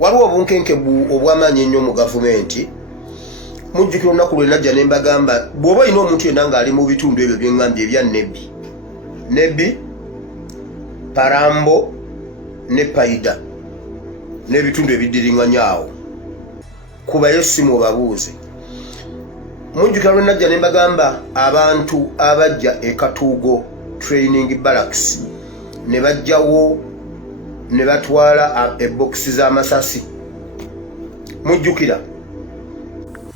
Waliwo obunkenke obw'amaanyi ennyo mu gavumenti. Mujjukira olunaku lwe najja ne mbagamba bw'oba olina omuntu yenna ng'ali mu bitundu ebyo bye ŋŋambye ebya Nebbi, Parambo ne Paida n'ebitundu ebiddiringanya awo, kubayo essimu obabuuze. Mujjukira lwe najja ne mbagamba abantu abajja e Katuugo Training Barracks ne bajjawo ne batwala ebokisi z'amasasi. Mujjukira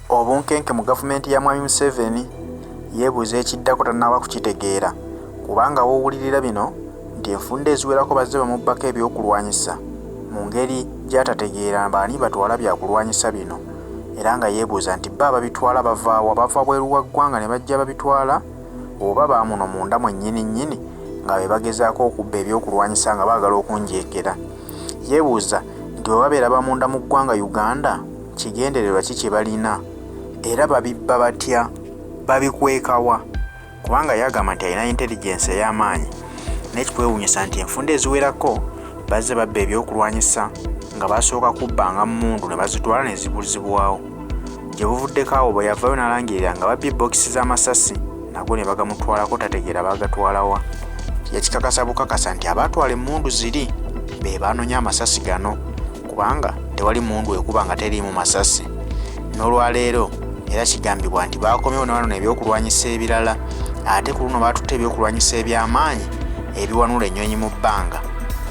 obunkenke mu gavumenti ya Mwami Museveni yeebuuza ekiddako tannaba kukitegeera, kubanga woowulirira bino nti enfunda eziwerako bazze bamubbako ebyokulwanyisa mu ngeri gy'atategeera baani batwala byakulwanyisa bino, era nga yeebuuza nti bba babitwala bavaawa, bava bweru wa ggwanga ne bajja babitwala oba baamuno munda mwennyini nga be bagezaako okubba ebyokulwanyisa nga baagala okunjeekera. Yeebuuza nti bwe babeera bamunda mu ggwanga Uganda kigendererwa ki kye balina era babibba batya, babikwekawa, kubanga yagamba nti alina intelligence ey'amaanyi n'ekikwewuunyisa nti enfunda eziwerako bazze babba ebyokulwanyisa nga basooka kubbanga mmundu ne bazitwala ne zibulizibwawo. Gye buvuddeko awo bwe yavaayo n'alangirira nga babbye bokisi z'amasasi nago ne bagamutwalako tategeera bagatwalawa. Yakikakasa bukakasa nti abaatwala emmundu ziri be baanonya amasasi gano, kubanga tewali mundu ekuba nga teriimu masasi. N'olwaleero era kigambibwa nti baakomyewo ne banona ebyokulwanyisa ebirala, ate ku luno baatutte ebyokulwanyisa eby'amaanyi ebiwanula ennyonyi mu bbanga.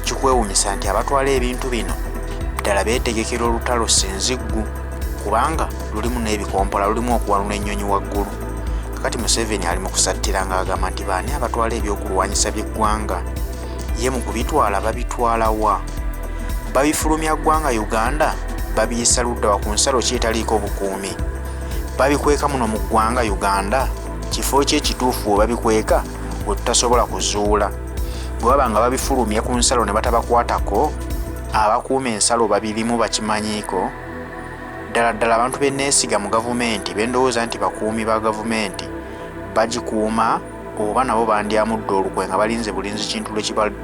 Kikwewuunyisa nti abatwala ebintu bino ddala beetegekera olutalo ssinziggu, kubanga lulimu n'ebikompola, lulimu okuwanula ennyonyi waggulu. Kakati Museveni ali mu kusattira ng'agamba nti baani abatwala ebyokulwanyisa by'eggwanga, ye mu kubitwala babitwala wa? Babifulumya ggwanga Uganda, babiyisa luddawa ku nsalo kyetaliiko bukuumi, babikweka muno mu ggwanga Uganda, kifo kye ekituufu we babikweka we tutasobola kuzuula. Bwe baba nga babifulumya ku nsalo ne batabakwatako, abakuuma ensalo babirimu bakimanyiiko. Ddala abantu benneesiga mu gavumenti bendowooza nti bakuumi ba gavumenti bagikuuma oba nabo bandyamudde olukwe nga balinze bulinzi kintu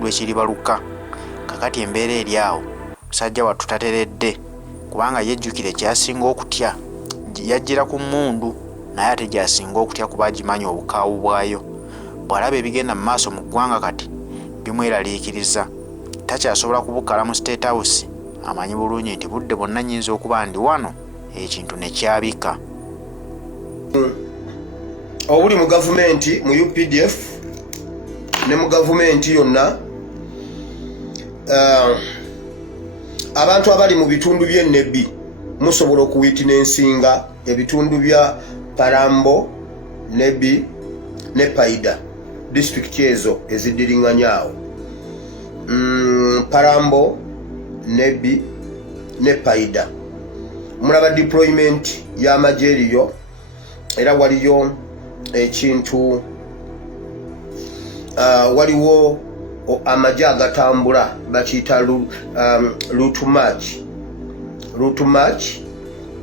lwekiri baluka. Kakati embeera eri awo musajja wattu tateredde, kubanga yejjukira ekyasinga okutya yajjira ku mmundu, naye ate gyasinga okutya kuba agimanyi obukaawu bwayo. Bw'alaba ebigenda mu maaso mu ggwanga kati bimweraliikiriza, takyasobola kubukala mu State House. Amanyi bulungi nti budde bwonna nnyinza okuba ndi wano ekintu ne kyabika. Obuli mu gavumenti mu UPDF ne mu gavumenti yonna, abantu abali mu bitundu by'e Nebbi musobola okuwitinensinga ebitundu bya Parambo, Nebbi ne Paida, disitulikiti ezo eziddiringanya awo. Parambo, Nebbi ne Paida mulaba deployment y'amagye eriyo, era waliyo ekintu waliwo amagye agatambula bakiyita route march,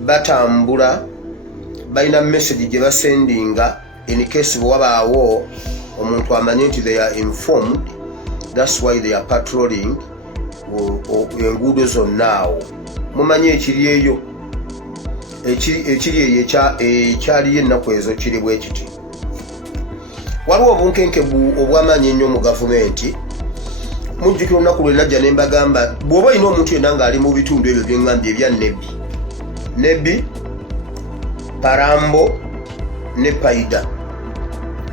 batambula balina message gye basendinga in case bwe wabaawo omuntu amanye nti they are informed. That's why they are patrolling enguudo zonna awo. Mumanye ekiri eyo, ekiri eyo ekyaliyo ennaku ezo kiri bwe kiti. Waliwo obunkenke obw'amaanyi ennyo mu gavumenti. Mujjukira olunaku lwe najja ne mbagamba bw'oba olina omuntu yenna ng'ali mu bitundu ebyo bye ŋŋambye ebya Nebbi, Parambo ne Paida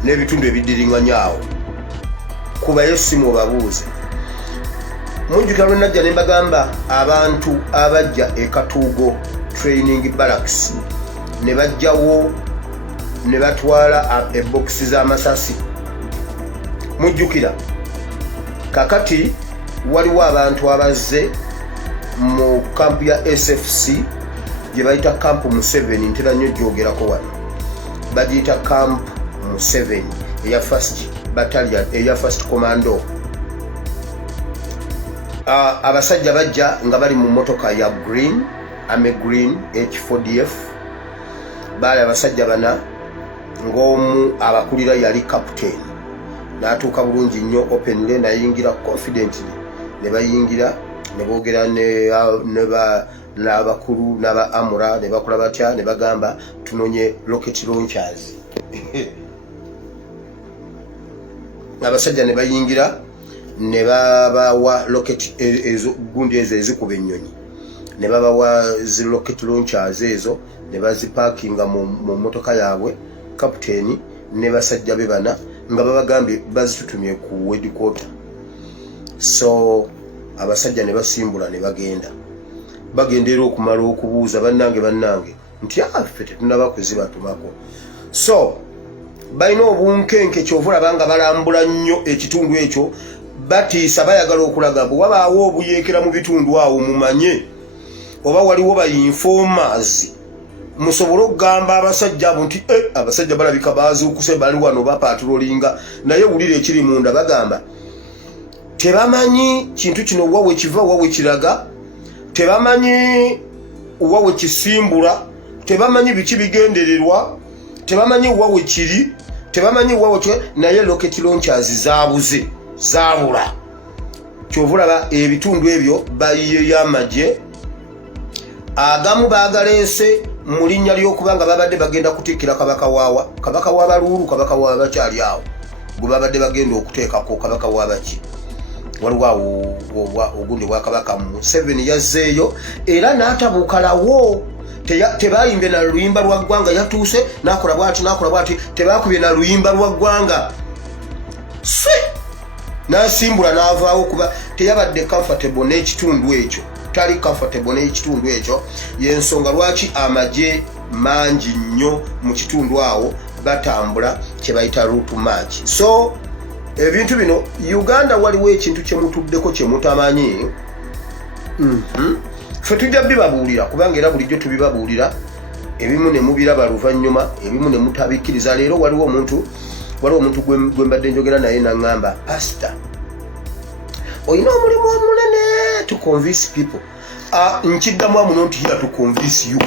n'ebitundu ebiddiringanya awo, kubayo essimu obabuuze. Mujjukira lwe najja ne mbagamba abantu abajja e Katuugo Training Barracks ne bajjawo ne batwala ebokisi z'amasasi. Mujjukira kakati waliwo abantu abazze mu kampu ya SFC gye bayita kampu Museveni, ntera nnyo gyogerako wano, bagiyita kampu Museveni eya first battalion eya first commando. Abasajja bajja nga bali mu motoka ya Ame Green H4DF. Baali abasajja bana, ng'omu abakulira yali captain, n'atuuka bulungi nnyo openly, nayingira confidently ne bayingira ne boogera n'abakulu n'aba amura ne bakola batya ne bagamba tunonye rocket launchers abasajja ne bayingira ne babawa rocket ezo gundi ezo ezikuba ennyonyi ne babawa zi rocket launchers ezo ne baziparkinga mu motoka yaabwe kapiteeni ne basajja be bana nga babagambye bazitutumye ku headquarter. So abasajja ne basimbula ne bagendera okumala okubuuza bannange nti affe tetunaba kuzibatumako. So balina obunkenke kyovulaba nga balambula nnyo ekitundu ekyo batiisa bayagala okulaga bwe wabaawo obuyeekera mu bitundu awo mumanye oba waliwo ba-informers musobole okugamba abasajja abo nti abasajja balabika baazuukuse bali wano bapatulolinga naye wulira ekiri munda bagamba tebamanyi kintu kino wawe kiva wawe kiraga tebamanyi wawe kisimbula tebamanyi biki bigendererwa tebamanyi wawe kiri tebamanyi wawe naye rocket launchers zaabula kyovulaba ebitundu ebyo bayiyeyo amagye agamu baagaleese mu linnya ly'okubanga babadde bagenda kutikkira kabaka w'abaluulu kabaka w'abakyali awo gwe babadde bagenda okuteekako kabaka w'abaki waliwo awo ogundi bwa kabaka mu 7 yazzeeyo era n'atabuukalawo tebayimbe na luyimba lwa ggwanga yatuuse n'akola bwati tebakubye na luyimba lwa ggwanga n'asimbula n'avaawo kuba teyabadde comfortable n'ekitundu ekyo tali comfortable n'ekitundu ekyo yensonga lwaki amagye mangi nnyo mu kitundu awo batambula kye bayita route march. So ebintu bino Uganda waliwo ekintu kye mutuddeko kye mutamanyi ffe tujja bibabuulira kubanga era bulijjo tubibabuulira ebimu ne mubiraba luvannyuma ebimu ne mutabikkiriza. Leero waliwo omuntu gwe mbadde njogera naye naŋŋamba pastor oyina omulimu omunene to convince people. Nkiddamu amuno nti here to convince you.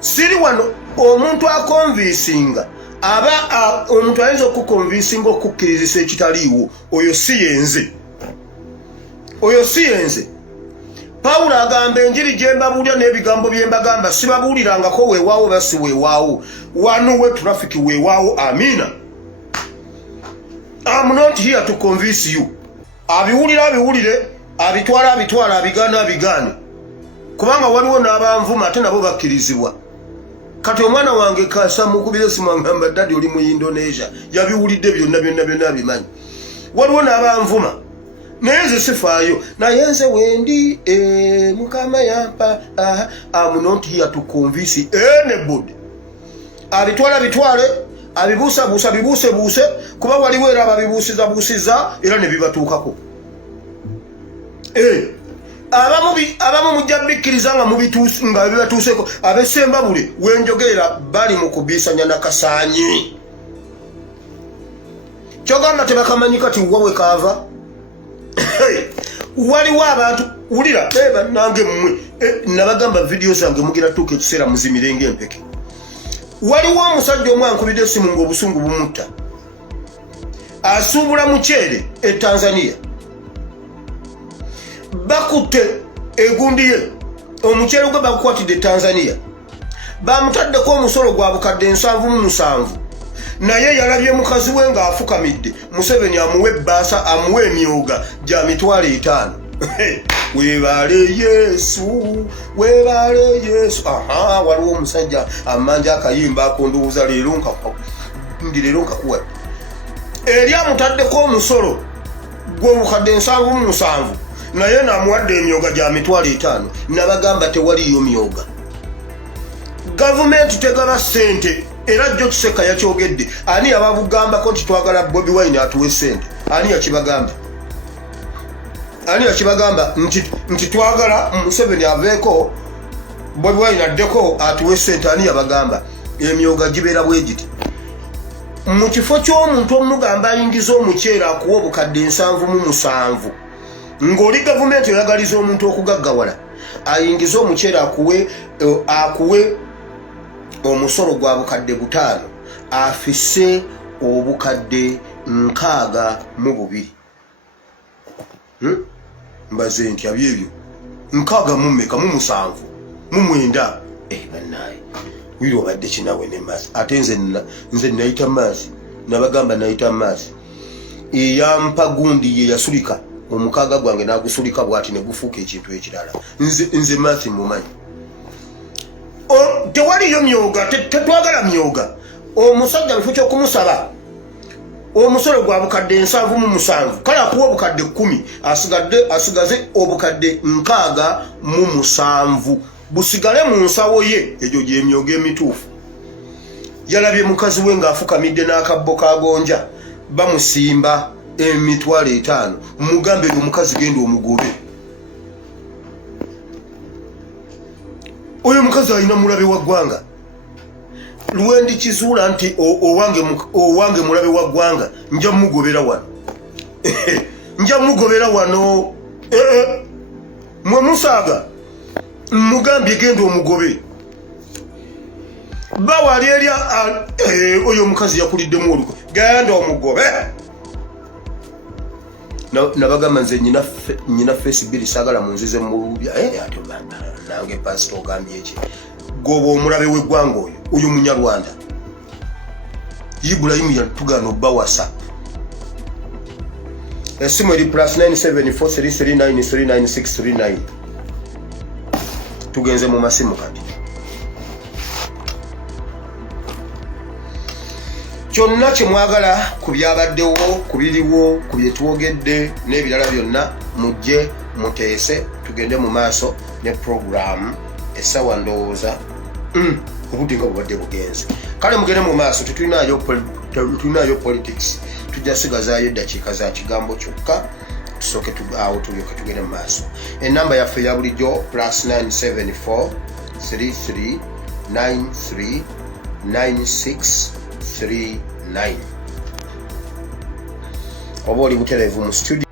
Siri wano omuntu akonvinsinga aba omuntu ayinza okukonvinsinga okukkirizisa ekitaliiwo oyo si yenze. Pawulo agamba enjiri gye mbabuulira n'ebigambo bye mbagamba sibabuulirangako weewaawo basi weewaawo wano we traffic weewaawo. Amina. I'm not here to convince you. Abiwulire abitwala abigaane kubanga waliwo n'abanvuma ate nabo bakkirizibwa. Kati omwana wange kasa mukubire simwangamba dadi oli mu Indonesia yabiwulidde byonna bimanyi. Waliwo n'abanvuma naye nze sifaayo naye nze wendi mukama yampa. I'm not here to convince anybody. Abitwale abibuusabuusa bibuusebuuse kuba waliwo era ababibuusizabuusiza era ne bibatuukako. Abamu mujja bikkiriza nga bibatuuseko. Ab'essembabule wenjogerera bali mu kubiisanya nakasaanyi. Kyogamba tebakamanyi kati wawe kaava. Waliwo abantu wulira bannange mmwe nabagamba vidiyo zange mugira tuuka ekiseera muzimirenge empeke. Waliwo omusajja omu ankubidde essimu ng'obusungu bumutta asuubula muceere e Tanzania. Bakutte egundi ye omuceere gwe bakukwatidde Tanzania bamutaddeko omusolo gwa bukadde 7,700 naye yalabye mukazi we ng'afukamidde Museveni amuwe ebbaasa amuwe emyoga gya 5,000. Weebale Yesu. Waliwo omusajja amanja akayimba akondowooza leero nkakuwa eri amutaddeko omusolo gw'obukadde 7,700 naye n'amuwadde emyoga gya 5,000. Nabagamba tewaliyo myoga. Gavumenti tegaba ssente era jjo Kiseka yakyogedde. Ani ababugambako nti twagala Bobi Wine atuwe ssente? Ani yakibagamba nti twagala Museveni aveeko Bobi Wine addeko atuwe ssente? Ani yabagamba? Emyoga gibeera bwe giti. Mu kifo ky'omuntu omugamba ayingiza omuceere akuwa obukadde 7,700 ng'oli gavumenti oyagaliza omuntu okugaggawala ayingiza omuceere akuwe omusolo gwa bukadde 5 afisse obukadde 62. mbaze nti abyebyo nkaaga mumeka mu musanvu mu mwenda bannaye wiro badde kinawe ne maazi ate nze nayita maazi nabagamba nayita maazi eyampa gundi ye yasulika omukaaga gwange nagusulika bwati ne gufuuka ekintu ekirala nze maazi mumanyi tewaliyo myoga tetwagala myoga omusajja bifo kyokumusaba omusolo gwa bukadde 7 kale akuwa obukadde 10 asigaze obukadde 67 busigale mu nsawo ye egyo gyemyoga emituufu yalabye mukazi we ng'afukamidde n'akabbo kagonja bamusimba emitwalo 5 mugambe omukazi genda omugobe oyo mukazi alina mulabe wa ggwanga lwendi kizuula nti owange mulabe wa ggwanga nja mugobera wano nja mugobera wano mwe musaaga mugambye genda omugobe bawali erya oyo omukazi yakuliddemu oluko genda omugobe nabagamba nze nyina Facebook saagala munzize mulubya ate nange pastor ogambye eki goba omulabe w'eggwanga oyo munyarwanda Ibrahim yatugana obba WhatsApp esimu eri +97433939639 tugenze mu masimu kati kyonna kyemwagala ku byabaddewo ku biriwo ku byetwogedde n'ebirala byonna mujje muteese tugende mu maaso ne programu esawa ndowooza obudde nga bubadde bugenze kale mugende mu maaso tetulinayo politics tujja sigazaayo eddakiika za kigambo kyokka tusooke awo tulyoke tugende mu maaso ennamba yaffe ya bulijjo +974 3393 9639 oba oli butereevu mu studio